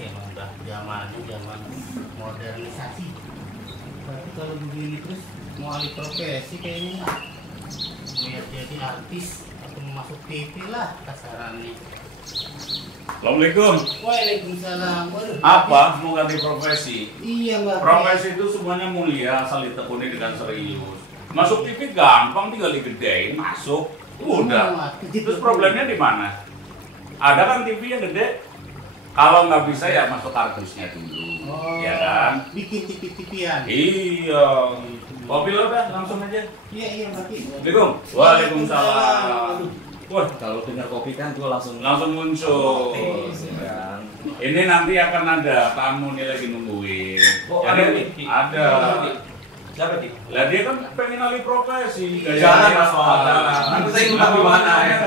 sih, emang udah zaman modernisasi. Tapi kalau begini terus mau alih profesi kayaknya lihat jadi artis atau masuk TV lah kasarannya. Assalamualaikum. Waalaikumsalam. Waduh, Apa? Mau ganti profesi? Iya mbak. Profesi itu semuanya mulia, asal ditekuni dengan serius. Masuk TV gampang, tinggal digedein, masuk. Udah. Terus problemnya di mana? Ada kan TV yang gede? Kalau nggak bisa ya masuk kardusnya dulu, ya kan? Bikin TV-TVan. Iya. Kopi lo udah langsung aja. Iya mbak. Assalamualaikum. Waalaikumsalam. Wah, Kalau dengar kopi kan gue langsung muncul. kan. Ini nanti akan ada tamu nih lagi nungguin. Oh, Jadi, ada nih? ada. Siapa sih? Lah dia kan pengen alih profesi. Jangan Mas Wahda. Nanti saya ikut gimana ya?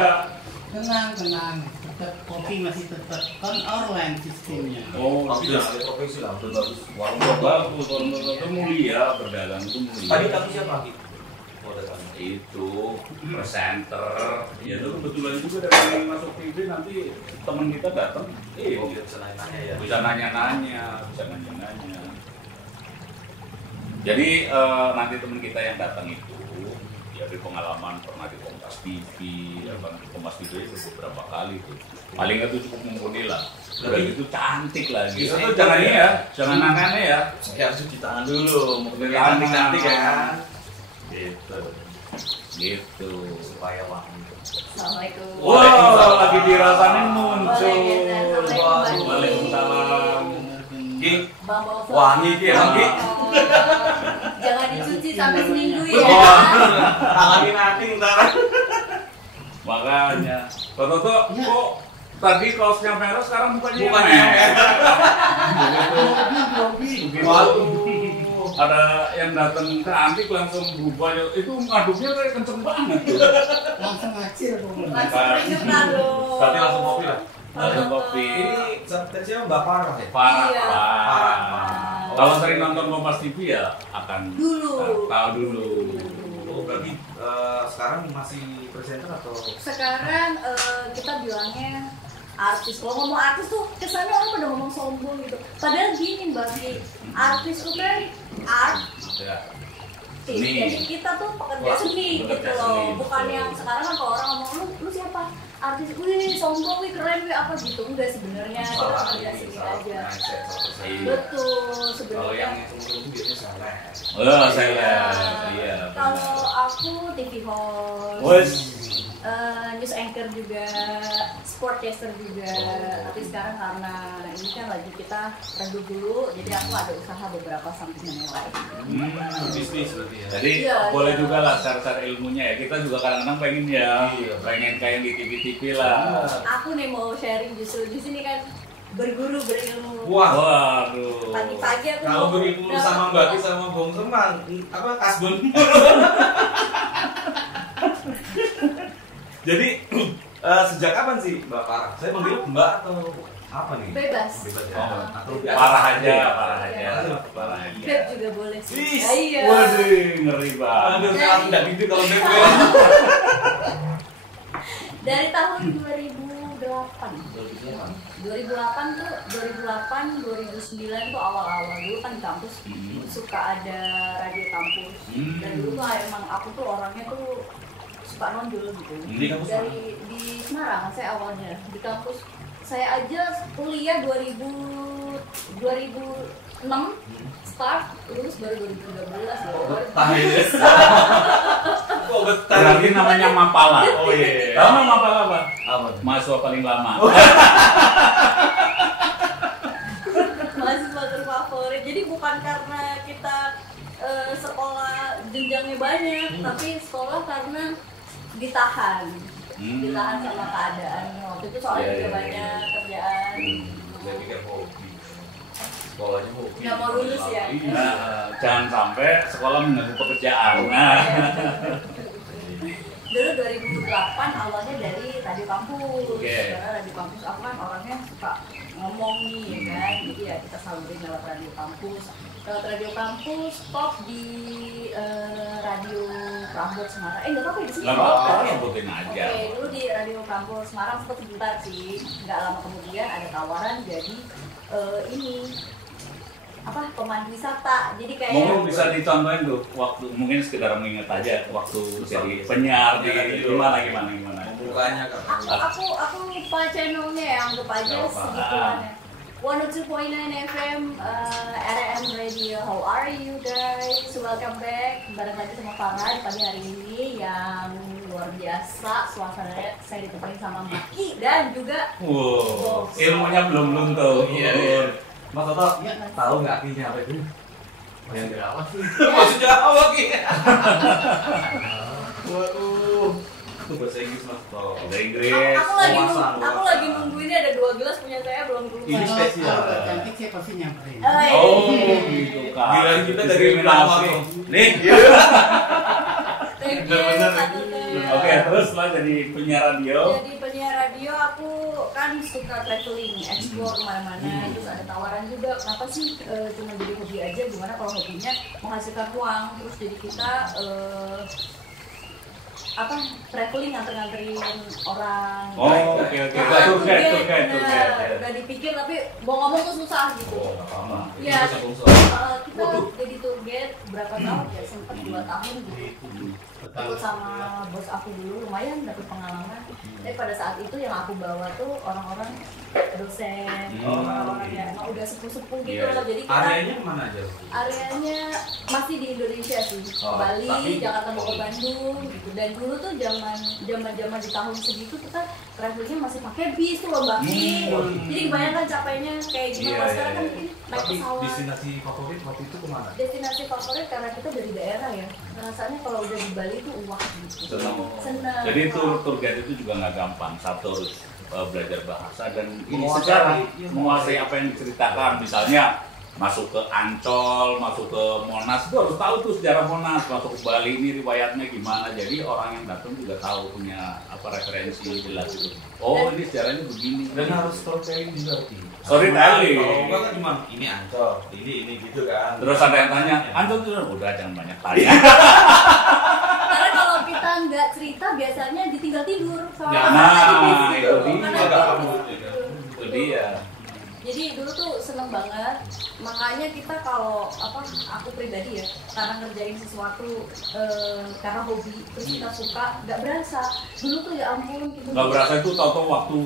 Tenang. Tetap kopi masih tetap kan online sistemnya. Oh, Aku tidak. jangan alih profesi lah, udah bagus. Warung Bagus, itu mulia, berdagang itu mulia. Tadi kamu siapa? Oh, datang. Itu presenter. Ya itu kebetulan juga dari masuk TV nanti teman kita datang. Oh, bisa nanya ya. Bisa nanya-nanya. Jadi nanti teman kita yang datang itu ya dari pengalaman pernah di Kompas TV, ya kan di Kompas TV itu beberapa kali tuh. Paling nggak tuh cukup mumpuni lah. Udah gitu cantik lagi. Bisa Itu tuh jangan ya. ini ya, jangan aneh-aneh ya. Saya harus cuci tangan dulu, mau Cuci cantik-cantik tangan. kan. Gitu. Supaya wangi. Assalamualaikum. Wow, lagi dirasain muncul. Waalaikumsalam. Waalaikumsalam. Ki, Bang Boso. Wangi Ki, emang Ki. Jangan dicuci sampai seminggu ya. Tanganin nanti ntar. makanya. Kok Toto, kok tadi kaosnya merah sekarang mukanya Mukanya merah. Grogi. Waduh. Ada yang datang ke antik langsung berubah. Itu ngaduknya kayak kenceng banget tuh. Langsung ngacir pokoknya. Langsung keringetan loh. Berarti langsung kopi lah. Langsung kopi. Ini dari siapa Mbak Farah ya? Parah, Iya. parah. Kalau sering nonton Kompas TV ya akan Dulu. tahu dulu. Oh, berarti sekarang masih presenter atau? Sekarang kita bilangnya artis. Kalau ngomong artis tuh kesannya orang pada ngomong sombong gitu. Padahal gini Mbak, artis tuh kan art. Ya. Jadi kita tuh pekerja Wah, seni pekerja gitu loh, seni, bukan betul. yang sekarang kan kalau orang ngomong lu siapa? Artis, wih sombong, wih keren, wih apa gitu. Enggak sebenarnya kita pekerja seni aja. Betul Kalau sebenarnya. yang itu biasanya salah. Oh, saya. Iya. Kalau aku TV host, Wes. news anchor juga, sportcaster juga. Tapi sekarang karena ini kan lagi kita redup dulu, jadi aku ada usaha beberapa sampingan yang lain. Bisnis berarti ya. Jadi Iya, boleh iya. juga lah share-share ilmunya ya. Kita juga kadang-kadang pengen ya, Iya. pengen kayak di TV-TV lah. Aku nih mau sharing justru di sini kan berguru berilmu. Wah. Waduh. Pagi-pagi aku Kalau mau berilmu sama Mbak Ki sama Bung Semang, apa Kasbun? Jadi sejak kapan sih Mbak Farah? Saya manggil Mbak atau apa nih? bebas. Bebas ya. Oh, Atau parah aja, Iya. parah aja, parah aja. Beb juga boleh sih. Wih, Ya, iya. Waduh, ngeri Aduh, banget. saya langsung nggak gitu kalau Beb. Dari tahun 2008. 2008 2009 tuh awal-awal dulu kan di kampus suka ada radio kampus. Dan dulu tuh emang aku tuh orangnya tuh suka nonjol gitu. Di kampus Di Semarang saya awalnya di kampus. Saya aja kuliah 2006 start, lulus baru 2013 ya. Betah ya. Kok betah? Berarti namanya Mapala. Oh iya. Tahu nama Mapala apa? Apa? Mahasiswa paling lama. Mahasiswa terfavorit. Jadi bukan karena kita sekolah jenjangnya banyak, tapi sekolah karena ditahan. Ditahan sama keadaan. Waktu itu soalnya Iya, juga iya, banyak kerjaan. Saya pikir hobi. Sekolahnya hobi. Nggak mau lulus ya? Nah, jangan sampai sekolah mengganggu pekerjaan. Nah. Dulu 2008 awalnya dari radio kampus. Oke. Karena radio kampus aku kan orangnya suka ngomong nih ya kan, jadi ya kita salurin lewat radio kampus, top di radio Prambors Semarang. Nggak apa-apa di sini. Nggak apa-apa, sebutin aja. Oke, dulu di radio Prambors Semarang sempat sebentar sih, nggak lama kemudian ada tawaran jadi ini pemandu wisata. Jadi kayak mungkin bisa dicontohin tuh waktu, mungkin sekedar mengingat aja waktu jadi penyiar di gimana. Pembukanya kan. Aku lupa channelnya ya, anggap aja segituannya. 102.9 FM RM Radio. How are you guys? Welcome back. Bareng lagi sama Farah di pagi hari ini yang luar biasa. Suasananya saya ditemani sama Maki dan juga ilmunya belum luntur. Iya. Mas Toto, tahu nggak artinya apa itu? Yang dirawat sih. Maksudnya apa lagi? Waduh. Itu bahasa Inggris Mas Toto. Bahasa Inggris. Aku lagi nungguinnya ada 2 gelas punya saya belum keluar. Ini spesial. Cantik sih pasti nyamperin. Gitu kan. Gila kita dari pertama tuh. Nih. Thank you. Oke, terus lah jadi penyiar radio. Jadi penyiar radio aku kan suka traveling, explore kemana-mana. Terus ada tawaran juga, kenapa sih cuma jadi hobi aja? Gimana kalau hobinya menghasilkan uang? Terus jadi kita traveling nganterin orang. Oke. Tour guide. Udah dipikir tapi mau ngomong tuh susah gitu. Sama. Iya. Kita jadi tour guide berapa tahun ya? Sempat 2 tahun gitu. Ikut sama bos aku dulu, lumayan dapet pengalaman. Tapi pada saat itu yang aku bawa tuh orang-orang dosen, orang-orang yang udah sepuh-sepuh gitu loh. Jadi kita Areanya kemana aja? areanya masih di Indonesia sih, Bali, tapi Jakarta, Bogor, Bandung gitu. Dan dulu tuh zaman di tahun segitu kita travelingnya masih pakai bis tuh loh Mbak Ki. Jadi kebanyakan capeknya kayak gimana. Kalau sekarang kan mungkin naik Tapi pesawat. destinasi favorit waktu itu kemana? Destinasi favorit karena kita dari daerah ya. Rasanya kalau udah di Bali itu wah gitu. Seneng. Jadi tour guide itu juga nggak gampang. Satu harus belajar bahasa dan ini Menguasai. secara menguasai apa yang diceritakan. Misalnya masuk ke Ancol, masuk ke Monas, itu harus tahu tuh sejarah Monas. Masuk ke Bali ini riwayatnya gimana. Jadi orang yang datang juga tahu, punya referensi jelas itu. Oh, ini sejarahnya begini. Dan harus storytelling juga sih. Storytelling. Kalau enggak kan cuma ini Ancol, ini gitu kan. Terus ada yang tanya, Ancol itu udah jangan banyak tanya. Karena kalau kita nggak cerita biasanya ditinggal tidur sama Ya, anak-anak itu gitu. dia. Karena Agak gitu. kabur juga. Itu dia. Jadi dulu tuh seneng banget, makanya kita kalau aku pribadi ya, karena ngerjain sesuatu karena hobi, terus kita suka, nggak berasa. Dulu tuh ya ampun, kita Nggak berasa itu tahu-tahu waktu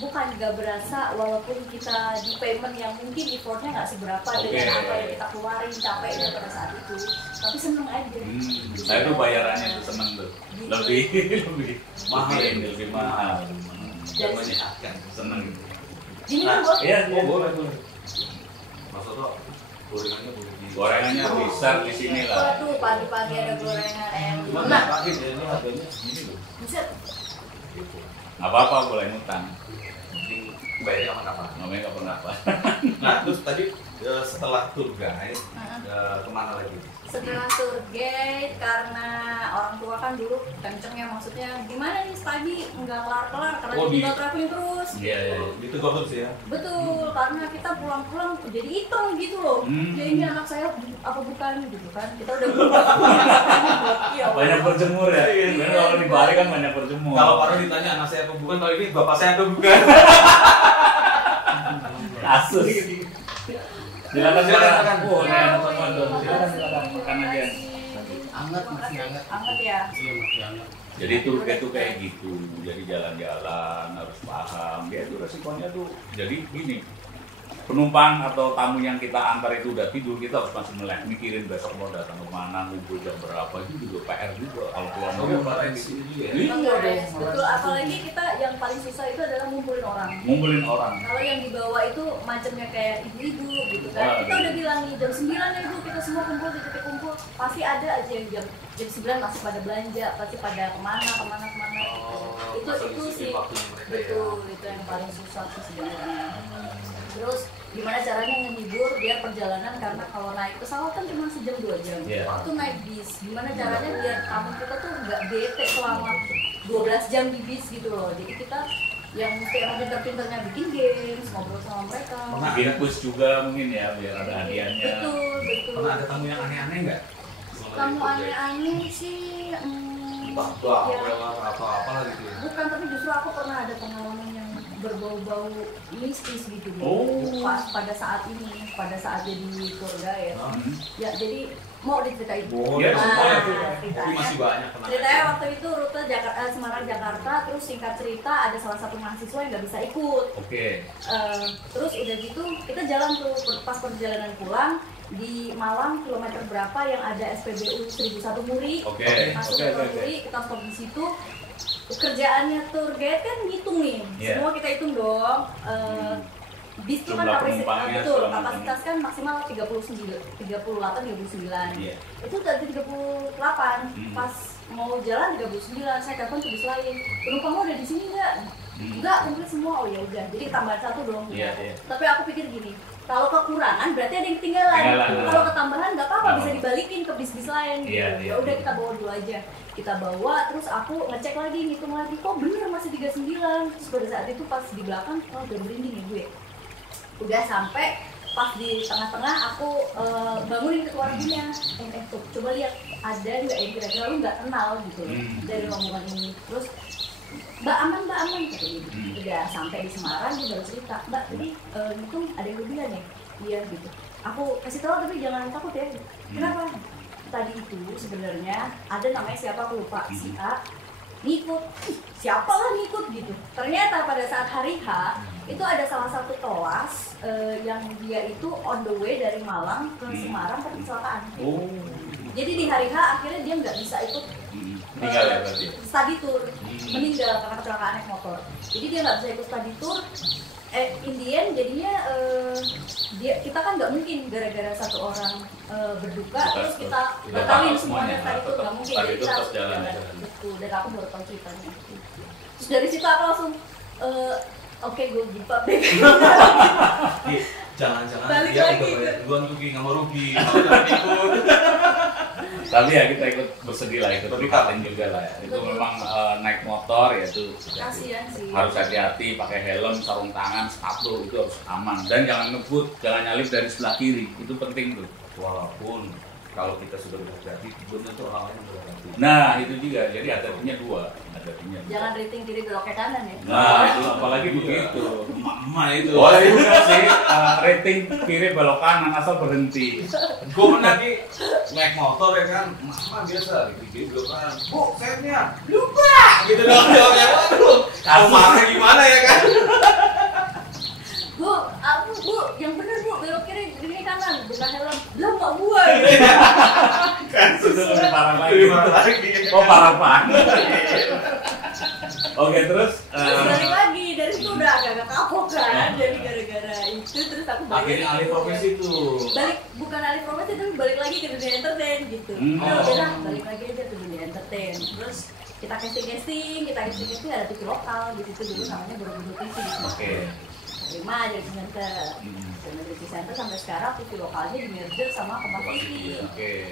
bukan nggak berasa, walaupun kita di payment yang mungkin effortnya nggak seberapa dengan apa yang kita keluarin capeknya pada saat itu, tapi seneng aja. Nah itu bayarannya tuh seneng tuh. Lebih mahal ini, lebih mahal. Jadi Menyehatkan. Seneng. ini kan bos, Iya, Boleh. Mas Toto, gorengannya boleh di gorengannya bisa di sini lah. waduh pagi-pagi ada gorengan ayam. Cuma Nah, pakai ini harganya segini loh. bisa Nggak apa-apa, boleh ngutang. Bayarnya apa? Namanya nggak pernah apa. Nah, terus tadi setelah tour guide kemana lagi? setelah tour guide karena orang tua kan dulu kencengnya, maksudnya gimana nih pagi nggak kelar-kelar karena Oh, tinggal traveling terus. Iya. Ditegur terus ya? Betul, karena kita pulang-pulang jadi hitung gitu loh. Ya ini anak saya apa bukan gitu kan. Kita udah berubah. Banyak berjemur ya. Sebenarnya kalau di Bali kan banyak berjemur. Kalau Farah ditanya anak saya apa bukan, kalau ini bapak saya atau bukan? Kasus. Silakan. Oh, ini Ya, anak teman dong. Silakan makan aja. Hangat, masih hangat. Anget ya. Iya, masih hangat. Jadi tour guide tuh kayak gitu. Jadi jalan-jalan harus paham. Dia itu resikonya tuh. Jadi gini, penumpang atau tamu yang kita antar itu udah tidur, kita harus masih melek mikirin besok mau datang kemana, ngumpul jam berapa, itu juga PR juga kalau keluar negeri. Iya dong. Betul, apalagi kita yang paling susah itu adalah ngumpulin orang. Ngumpulin orang. Kalau yang dibawa itu macamnya kayak ibu-ibu gitu kan. Wah, Kita udah bilang nih jam 9 ya ibu kita semua kumpul di titik kumpul. Pasti ada aja yang jam 9 masih pada belanja, pasti pada kemana. Itu sih betul, itu yang paling susah sih sebenarnya. Terus gimana caranya ngehibur biar perjalanan, karena kalau naik pesawat kan cuma sejam 2 jam. Waktu naik bis, gimana caranya biar tamu kita tuh nggak bete selama 12 jam di bis gitu loh. Jadi kita yang mesti yang pinter-pinternya bikin games, ngobrol sama mereka. Bikin kuis juga mungkin ya biar ada hadiahnya. Betul. Pernah ada tamu yang aneh-aneh nggak? Tamu aneh-aneh sih, atau apa gitu ya? bukan, tapi justru aku pernah ada pengalaman yang berbau-bau mistis gitu. Pas pada saat jadi tour guide. Ya jadi mau diceritain. Ya, ceritanya masih banyak. Ceritanya waktu itu rute Semarang Jakarta, terus singkat cerita ada salah satu mahasiswa yang nggak bisa ikut. Terus udah gitu kita jalan tuh pas perjalanan pulang di Malang kilometer berapa yang ada SPBU 1001 Muri. Masuk ke Muri, kita stop di situ. Kerjaannya tour guide kan ngitung nih, semua kita hitung dong. Bis itu kan kapasitas kan maksimal 38, 39. Itu tadi 38, pas mau jalan 39, saya telepon ke bis lain. Penumpang udah di sini nggak? Enggak, komplit semua. Oh ya udah, jadi tambahan 1 dong. Tapi aku pikir gini, kalau kekurangan berarti ada yang ketinggalan. Kalau ketambahan nggak apa-apa, bisa dibalikin ke bis-bis lain. Ya udah kita bawa dulu aja. Kita bawa, terus aku ngecek lagi, ngitung lagi, kok bener masih 39. Terus pada saat itu pas di belakang, oh udah merinding ya gue. Udah sampai pas di tengah-tengah aku bangunin ketua reginya. Tuh, coba lihat ada nggak yang kira-kira lu nggak kenal gitu dari rombongan ini. Terus Mbak aman kata gitu. Udah sampai di Semarang dia baru cerita, Mbak tadi itu ada yang lebihan ya? Iya gitu. Aku kasih tahu tapi jangan takut ya. Kenapa? Tadi itu sebenarnya ada namanya siapa aku lupa, si A ngikut, siapa lah ngikut gitu. Ternyata pada saat hari H itu ada salah satu kelas yang dia itu on the way dari Malang ke Semarang tapi kecelakaan. Jadi di hari H akhirnya dia nggak bisa ikut study tour, meninggal karena kecelakaan naik motor. Jadi dia nggak bisa ikut study tour. In the end jadinya kita kan nggak mungkin gara-gara satu orang berduka terus kita batalin semuanya study tour, nggak mungkin. Jadi kita harus jalan. Betul, dan aku baru tahu ceritanya. Terus dari situ aku langsung oke, gue give up deh. Jangan-jangan balik dia lagi udah bayar duluan rugi, nggak mau rugi, mau ikut. Tapi ya kita ikut bersedih lah, ikut prihatin juga lah ya. Itu memang naik motor ya itu kasihan sih. Harus hati-hati, pakai helm, sarung tangan, sepatu itu harus aman. Dan jangan ngebut, jangan nyalip dari sebelah kiri, itu penting tuh. Walaupun kalau kita sudah berhati-hati, belum tentu orang lain berhati. Nah itu juga, jadi hati-hatinya dua. Jangan rating kiri belok ke kanan ya. Nah itu apalagi begitu. Emak itu. Oh itu enggak sih, rating kiri belok kanan asal berhenti. Gue pernah naik motor ya kan, mama biasa di kiri belok kanan. Bu, setnya lupa. Gitu dong, jawabnya waduh. Kasarnya gimana ya kan? Bu, yang bener bu, belok kiri kanan, buka helm. Lah mbak gua. Kan sudah lebih parah lagi. Oh parah banget. Oke terus balik lagi dari situ udah agak kapok kan, jadi gara-gara itu terus aku balik. Akhirnya alih profesi tuh. Bukan alih profesi tapi balik lagi ke dunia entertain gitu. Udah balik lagi aja ke dunia entertain. Terus kita casting ada TV lokal di situ dulu namanya Borobudur TV. Oke. Terima jadi presenter. Jadi presenter sampai sekarang TV lokalnya di merger sama Kompas TV.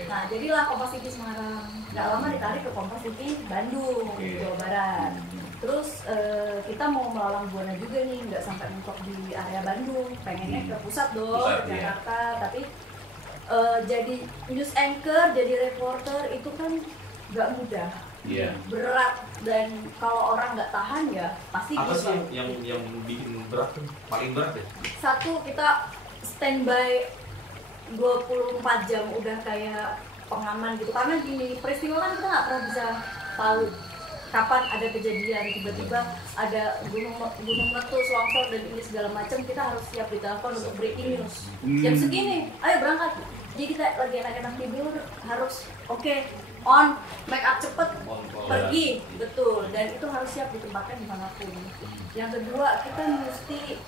Nah jadilah Kompas TV Semarang. Gak lama ditarik ke Kompas TV Bandung, Jawa Barat. Terus kita mau melalang buana juga nih, nggak sampai mentok di area Bandung, pengennya ke pusat dong, ke Jakarta. Tapi jadi news anchor, jadi reporter itu kan nggak mudah. Berat, dan kalau orang nggak tahan ya pasti apa sih yang bikin berat tuh? Paling berat ya? Satu, kita standby 24 jam udah kayak pengaman gitu, karena gini, peristiwa kan kita nggak pernah bisa tahu kapan ada kejadian, tiba-tiba ada gunung meletus, longsor dan ini segala macam, kita harus siap ditelepon untuk breaking news. Jam segini, ayo berangkat. Jadi kita lagi enak-enak tidur harus on, make up cepet, pergi, betul, dan itu harus siap ditempatkan dimanapun. Yang kedua, kita mesti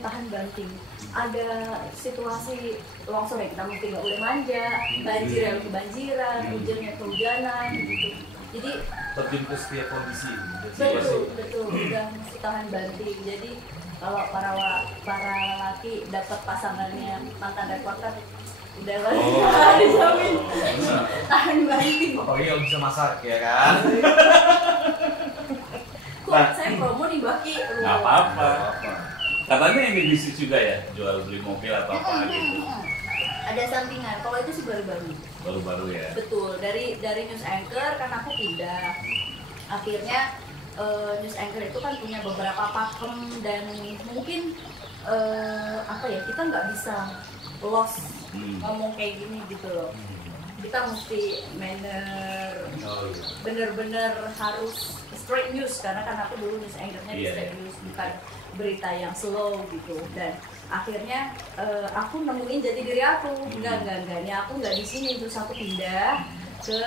tahan banting. Ada situasi longsor ya, kita mesti nggak boleh manja, banjir ya kebanjiran, hujannya kehujanan, gitu. Jadi terjun ke setiap kondisi. Betul, udah mesti tahan banting. Jadi kalau para laki dapat pasangannya mantan reporter, udah lah, dijamin tahan banting. Apalagi kalau bisa masak ya kan. Kok saya promo nih Baki. Nggak apa-apa. Katanya ini bisnis juga ya, jual beli mobil atau apa gitu. Ada sampingan. Kalau itu sih baru-baru. Baru-baru ya. Betul. Dari news anchor kan aku pindah. Akhirnya news anchor itu kan punya beberapa pakem dan mungkin apa ya, kita nggak bisa lost ngomong kayak gini gitu loh. Kita mesti manner, bener-bener harus straight news karena kan aku dulu news anchornya di straight news, bukan berita yang slow gitu. Dan akhirnya aku nemuin jati diri aku, enggaknya aku nggak di sini, terus aku pindah ke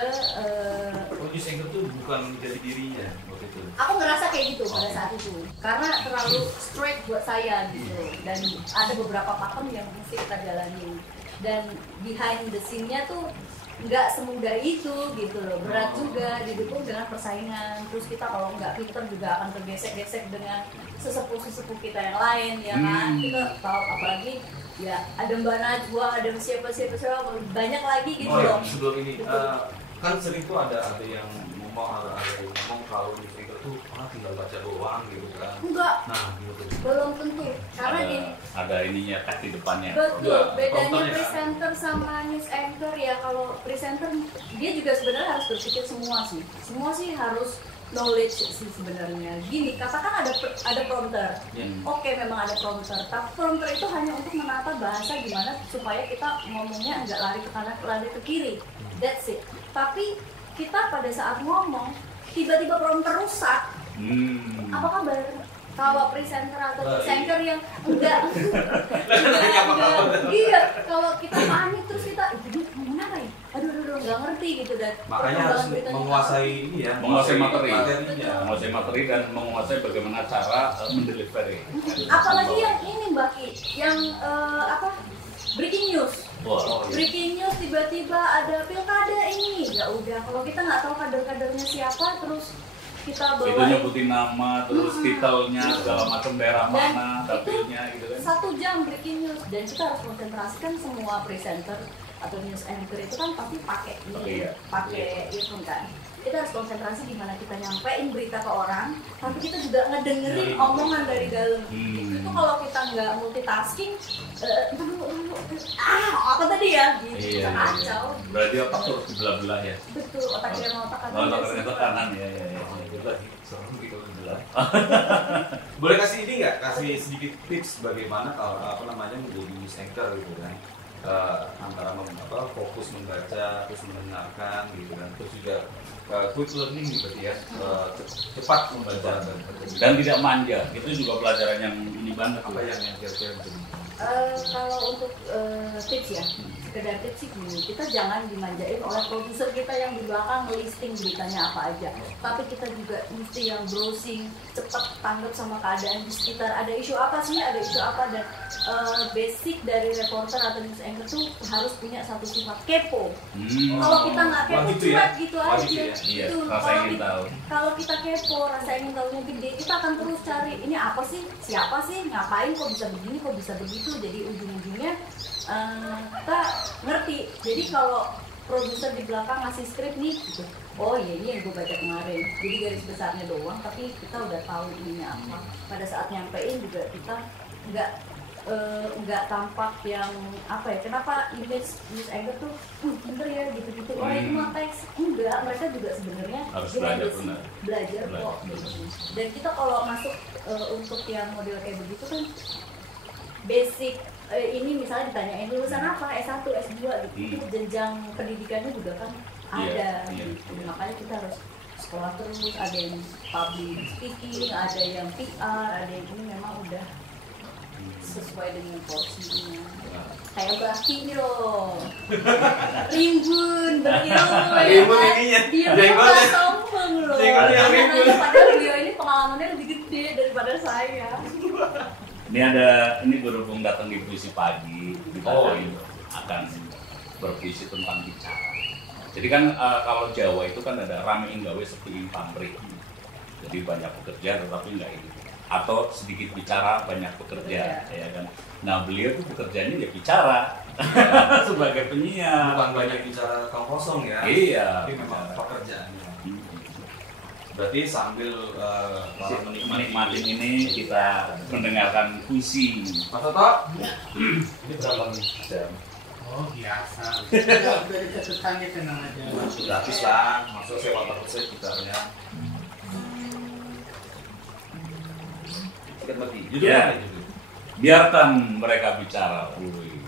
news anchor tuh bukan jati dirinya waktu itu. aku ngerasa kayak gitu pada saat itu karena terlalu straight buat saya gitu, dan ada beberapa pakem yang mesti kita jalani dan behind the scene-nya tuh nggak semudah itu gitu loh, berat juga, didukung dengan persaingan, terus kita kalau nggak pinter juga akan tergesek-gesek dengan sesepuh-sesepuh kita yang lain ya kan. Kita tahu apalagi ya ada Mbak Najwa, ada siapa banyak lagi gitu loh. Sebelum ini kan sering tuh ada yang ngomong kalau news anchor tuh tinggal baca doang gitu kan. Enggak, Nah gitu. belum tentu karena ada ininya tag di depannya. betul, bedanya prompternya. presenter sama news anchor ya. Kalau presenter dia juga sebenarnya harus berpikir semua sih harus knowledge sih sebenarnya. Gini, katakan ada prompter. Oke, memang ada prompter, tapi prompter itu hanya untuk menata bahasa gimana supaya kita ngomongnya nggak lari ke kanan, lari ke kiri. That's it. Tapi kita pada saat ngomong tiba-tiba prompter rusak. Apa kabar? Kalau presenter atau news anchor yang enggak, iya, kalau kita panik terus kita, ngomong apa ya? Aduh, nggak ngerti gitu. Dan Makanya harus menguasai ini ya, menguasai materinya, materinya. materi dan menguasai bagaimana cara mendelivery. Apalagi yang ini Mbak Ki, yang breaking news. Breaking news tiba-tiba ada pilkada ini, ya udah kalau kita nggak tahu kader-kadernya siapa, terus kita Itu bawain nyebutin nama, terus titelnya segala macam, daerah dan mana, dapilnya gitu kan. 1 jam breaking news dan kita harus konsentrasikan. Semua presenter atau news anchor itu kan pasti pakai earphone kan. Kita harus konsentrasi gimana kita nyampein berita ke orang, tapi kita juga ngedengerin omongan dari dalam. Itu kalau kita nggak multitasking, apa tadi ya? Gitu, bisa kacau. Berarti otak terus dibelah-belah ya. Betul, otak kiri sama otak kanan. Otak ternyata kanan ya. Serem gitu beneran. Boleh kasih ini nggak? Kasih sedikit tips bagaimana kalau menjadi news anchor gitu kan? Antara fokus membaca terus mendengarkan gitu kan, terus juga quick learning gitu ya, cepat membaca Dan tidak manja, itu juga pelajaran yang ini banget. apa yang kira-kira menjadi Kalau untuk tips ya, sekedar tips sih gini, kita jangan dimanjain oleh produser kita yang di belakang listing beritanya apa aja, tapi kita juga mesti yang browsing, cepat tanggap sama keadaan di sekitar, ada isu apa sih, ada isu apa. Dan basic dari reporter atau news anchor tuh harus punya satu sifat kepo. Kalau kita nggak kepo Wajib cuma ya? gitu Wajib aja. ya? Iya, Betul. rasa ingin tahu. Kalau kita kepo, rasa ingin tahunya gede, kita akan terus cari ini apa sih, siapa sih, ngapain, kok bisa begini, kok bisa begitu. Jadi ujung-ujungnya kita ngerti. Jadi kalau produser di belakang ngasih skrip nih gitu, oh iya ini yang gue baca kemarin, jadi garis besarnya doang, tapi kita udah tahu ininya apa. Pada saat nyampein juga kita nggak tampak yang apa ya, kenapa image news anchor tuh bener ya gitu-gitu, oh itu mah teks, enggak, mereka juga sebenarnya Harus behind the belajar, scene, benar. belajar kok. Dan kita kalau masuk untuk yang model kayak begitu kan basic ini misalnya ditanyain lulusan apa, S1, S2 gitu, itu jenjang pendidikannya juga kan ada gitu. Makanya kita harus sekolah terus, ada yang public speaking, ada yang PR, ada yang ini memang udah sesuai dengan porsinya. Kayak Baki nih loh, rimbun, berilmu ya Rimbun kan? ininya, Dia jenggotnya. nggak sombong loh. Jenggotnya yang rimbun. Padahal beliau ini pengalamannya lebih gede daripada saya. Ini berhubung datang di puisi pagi, kita akan berpuisi tentang bicara. Jadi kan kalau Jawa itu kan ada ramein gawe sepi pamrih. Jadi banyak pekerja tetapi enggak ini. Atau sedikit bicara banyak pekerja, ya kan. Nah beliau tuh pekerjaannya ya bicara sebagai penyiar. bukan banyak bicara kosong ya? Iya. Tapi memang pekerjaannya. Berarti sambil Menikmati ini kita mendengarkan puisi. Mas Toto, ini berapa nih jam? Oh biasa. Udah diketetannya tenang aja. Gratis lah, masuk sewa terus gitarnya. Sikat mati. Judulnya Ya. apa judul? Biarkan mereka bicara. Wih.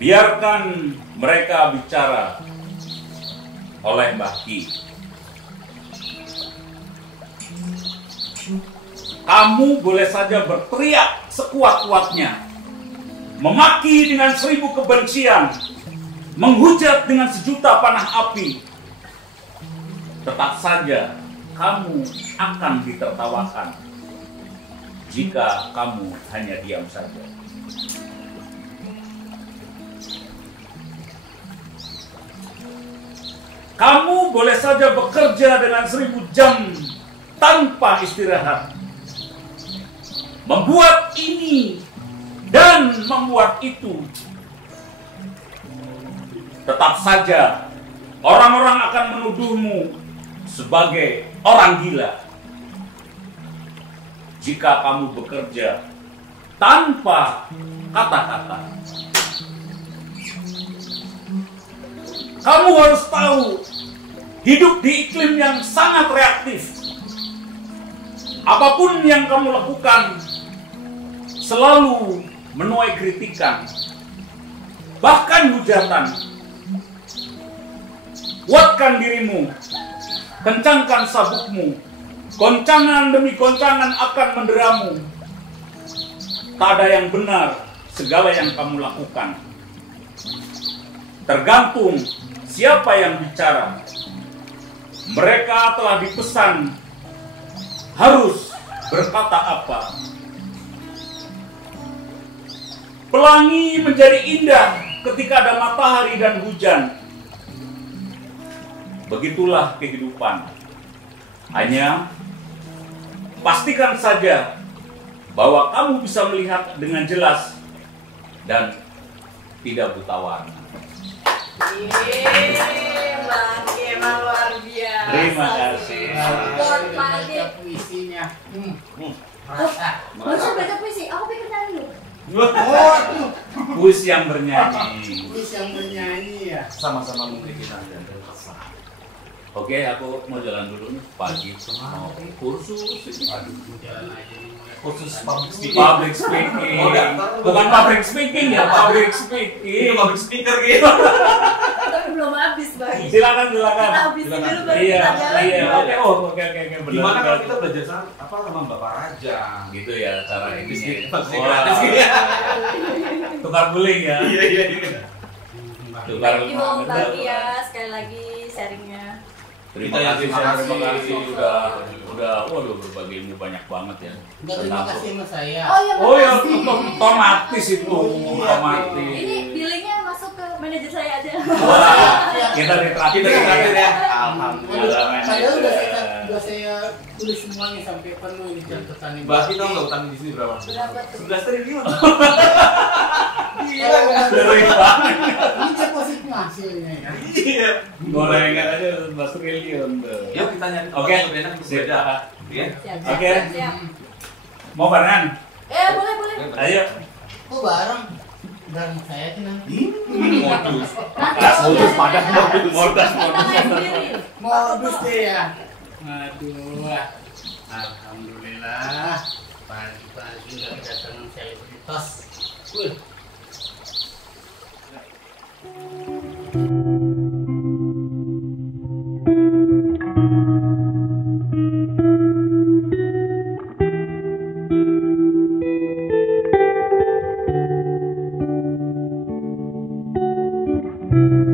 Biarkan mereka bicara oleh Mbah Ki. Kamu boleh saja berteriak sekuat-kuatnya, memaki dengan 1000 kebencian, menghujat dengan sejuta panah api. Tetap saja kamu akan ditertawakan jika kamu hanya diam saja. Kamu boleh saja bekerja dengan 1000 jam tanpa istirahat, membuat ini dan membuat itu. Tetap saja orang-orang akan menuduhmu sebagai orang gila jika kamu bekerja tanpa kata-kata. Kamu harus tahu, hidup di iklim yang sangat reaktif. Apapun yang kamu lakukan selalu menuai kritikan, bahkan hujatan. Kuatkan dirimu, kencangkan sabukmu, goncangan demi goncangan akan menderamu. Tak ada yang benar segala yang kamu lakukan. Tergantung siapa yang bicara. Mereka telah dipesan harus berkata apa. Pelangi menjadi indah ketika ada matahari dan hujan. Begitulah kehidupan. Hanya pastikan saja bahwa kamu bisa melihat dengan jelas dan tidak buta warna. Bang, emang luar biasa. Terima kasih. Support lagi. Puisinya. Barusan baca puisi, aku pikir nyanyi. Oh, Puisi yang bernyanyi. puisi yang bernyanyi ya. Sama-sama memberi kita dan kesan. Oke, aku mau jalan dulu nih. Pagi mau kursus. Aduh, jalan aja nih. Khusus public speaking. Public speaking. Oh, enggak. Bukan public speaking ya, public Ini speaking. public speaker gitu. Tapi belum habis, Bang. Silakan. Kita habisin Silakan. dulu baru Iya, kita jalan. iya. gimana? Oke, benar. Gimana kalau kita belajar sama Bapak Raja? Gitu ya cara ini. Pasti gratis gitu ya. Tukar guling ya. Iya. Tukar Thank you, Om Bagi ya, sekali lagi sharingnya. Terima kasih, udah berbagi ilmu banyak banget ya. Enggak, terima kasih sama saya. Oh iya, Oh ya, makasih. otomatis itu, Iya, otomatis. Ini billingnya masuk ke manajer saya aja. Wah, kita ditraktir Kita ditraktir ya. Alhamdulillah. Padahal manajer. udah saya tulis semuanya sampai penuh ini catatan ini. Bahas kita nggak utang di sini berapa? Berapa tuh? 11 triliun. Gila, Dari banget. ini depositnya hasilnya ya. Iya. Gorengan aja 11 triliun tuh. Yuk kita nyanyi. Oke, lebih enak sip. berbeda. Iya. Siap, Oke. siap. Mau barengan? Boleh. Ayo. Oh bareng saya aja nanti. Modus. Modus padahal modus. Modus deh ya. Aduh. Alhamdulillah. Pagi-pagi udah kedatangan selebritas. Wih. Thank you.